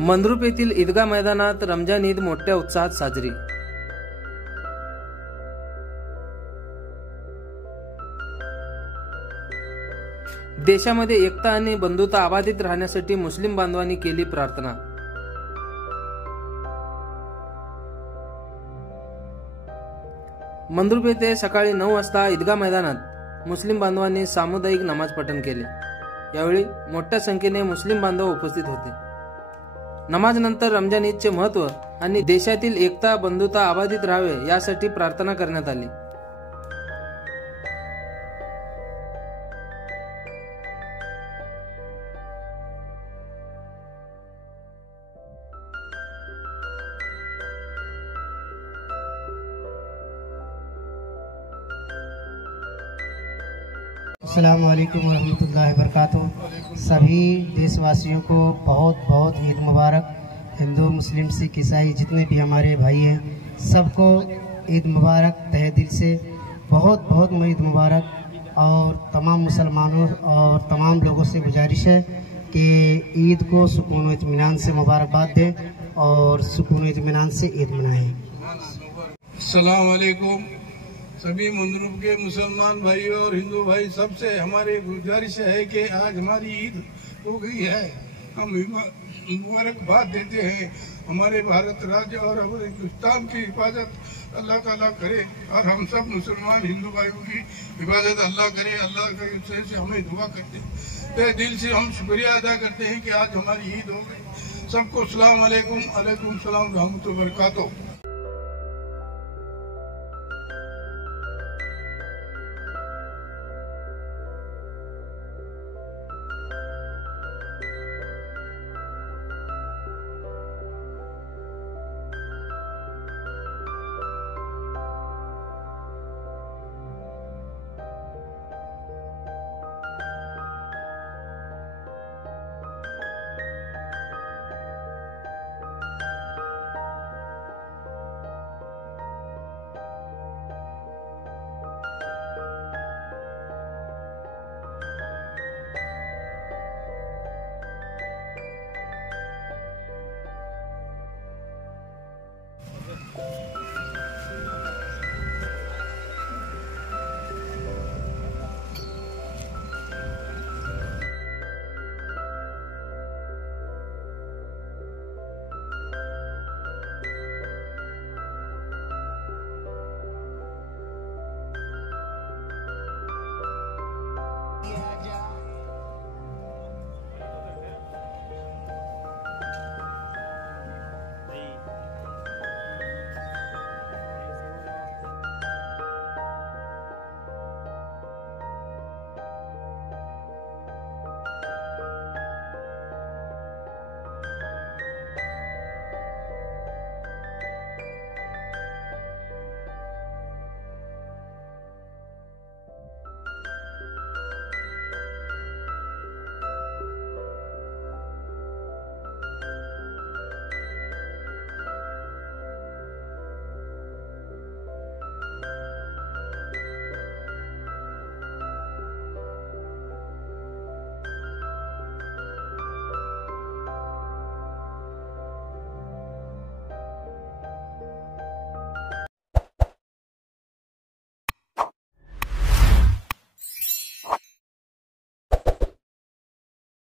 मंद्रुप येथील ईदगाह मैदानात रमजान ईद मोठ्या उत्साहात साजरी। देशामध्ये एकता आणि बंधुता अबाधित राहण्यासाठी मुस्लिम बांधवांनी केली प्रार्थना। मंद्रुप येथे सकाळी 9 वाजता ईदगाह मैदानात मुस्लिम बांधवांनी सामुदायिक नमाज पठण केले। यावेळी मोठ्या संख्येने मुस्लिम बांधव उपस्थित होते। नमाज नंतर रमजान ईदचे महत्त्व आणि देशातील एकता बंधुता अबाधित राहावे यासाठी प्रार्थना करण्यात आली। अस्सलाम वालेकुम रहमतुल्लाहि वबरकातुहू। सभी देशवासियों को बहुत बहुत ईद मुबारक। हिंदू मुस्लिम सिख ईसाई जितने भी हमारे भाई हैं सबको ईद मुबारक। तहे दिल से बहुत बहुत ईद मुबारक। और तमाम मुसलमानों और तमाम लोगों से गुजारिश है कि ईद को सुकून व इत्मीनान से मुबारकबाद दें और सुकून व इत्मीनान से ईद मनाएं। अस्सलाम वालेकुम। सभी मंद्रुप के मुसलमान भाई और हिंदू भाई सबसे हमारी गुजारिश है कि आज हमारी ईद हो गई है। हम मुबारकबाद देते हैं। हमारे भारत राज्य और हमारे हिंदुस्तान की हिफाजत अल्लाह ताला करे और हम सब मुसलमान हिंदू भाइयों की हिफाजत अल्लाह करे। अल्लाह के से हमें दुआ करते हैं। दिल से हम शुक्रिया अदा करते हैं कि आज हमारी ईद हो गई। सबको अस्सलाम वालेकुम। अलैकुम सलाम रहमतुल्लाहि व बरकातुहू।